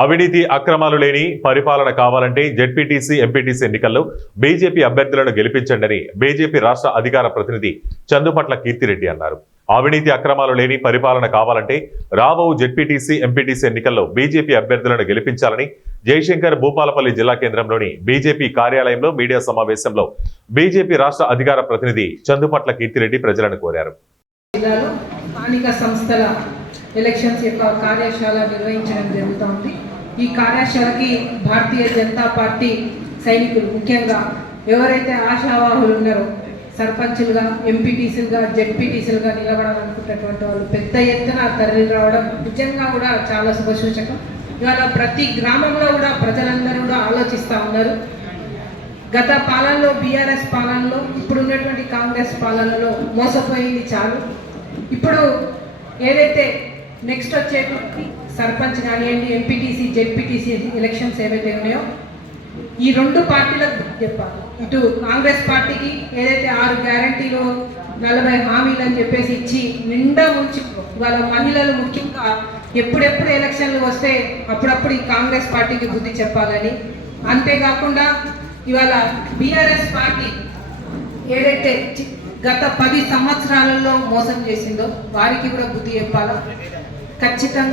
అవినీతి అక్రమాలు లేని పరిపాలన కావాలంటే జెడ్పీటీసీ ఎంపీటీసీ ఎన్నికల్లో బీజేపీ అభ్యర్థులను గెలిపించండి బీజేపీ రాష్ట్ర అధికార ప్రతినిధి చందుపట్ల కీర్తిరెడ్డి అన్నారు. అవినీతి అక్రమాలు లేని పరిపాలన కావాలంటే రాబో జెడ్పీటీసీ ఎంపీటీసీ ఎన్నికల్లో బీజేపీ అభ్యర్థులను గెలిపించాలని జయశంకర్ భూపాలపల్లి జిల్లా కేంద్రంలోని బీజేపీ కార్యాలయంలో మీడియా సమావేశంలో బీజేపీ రాష్ట్ర అధికార ప్రతినిధి చందుపట్ల కీర్తిరెడ్డి ప్రజలను కోరారు. స్థానిక సంస్థల ఎలక్షన్స్ యొక్క కార్యశాల నిర్వహించడం జరుగుతోంది. ఈ కార్యశాలకి భారతీయ జనతా పార్టీ సైనికులు, ముఖ్యంగా ఎవరైతే ఆశావాహులు ఉన్నారో సర్పంచులుగా, ఎంపీటీసీలుగా, జెడ్పీటీసీలుగా నిలబడాలనుకున్నటువంటి వాళ్ళు పెద్ద ఎత్తున తరలి రావడం నిజంగా కూడా చాలా శుభసూచకం. ఇవాళ ప్రతి గ్రామంలో కూడా ప్రజలందరూ కూడా ఆలోచిస్తూ ఉన్నారు. గత పాలనలో, బీఆర్ఎస్ పాలనలో, ఇప్పుడు ఉన్నటువంటి కాంగ్రెస్ పాలనలో మోసపోయింది చాలు. ఇప్పుడు ఏదైతే నెక్స్ట్ వచ్చేటువంటి సర్పంచ్ కానివ్వండి, ఎంపీటీసీ, జెడ్పీటీసీ ఎలక్షన్స్ ఏవైతే ఉన్నాయో ఈ రెండు పార్టీలకు చెప్పాలి. ఇటు కాంగ్రెస్ పార్టీకి ఏదైతే 6 గ్యారంటీలు 40 హామీలు అని చెప్పేసి ఇచ్చి నిండా ఉంచి వాళ్ళ మహిళలు ముఖ్యంగా ఎప్పుడెప్పుడు ఎలక్షన్లు వస్తే అప్పుడప్పుడు ఈ కాంగ్రెస్ పార్టీకి బుద్ధి చెప్పాలని, అంతేకాకుండా ఇవాళ బీఆర్ఎస్ పార్టీ ఏదైతే గత 10 సంవత్సరాలలో మోసం చేసిందో వారికి కూడా బుద్ధి చెప్పాలా. ఖచ్చితంగా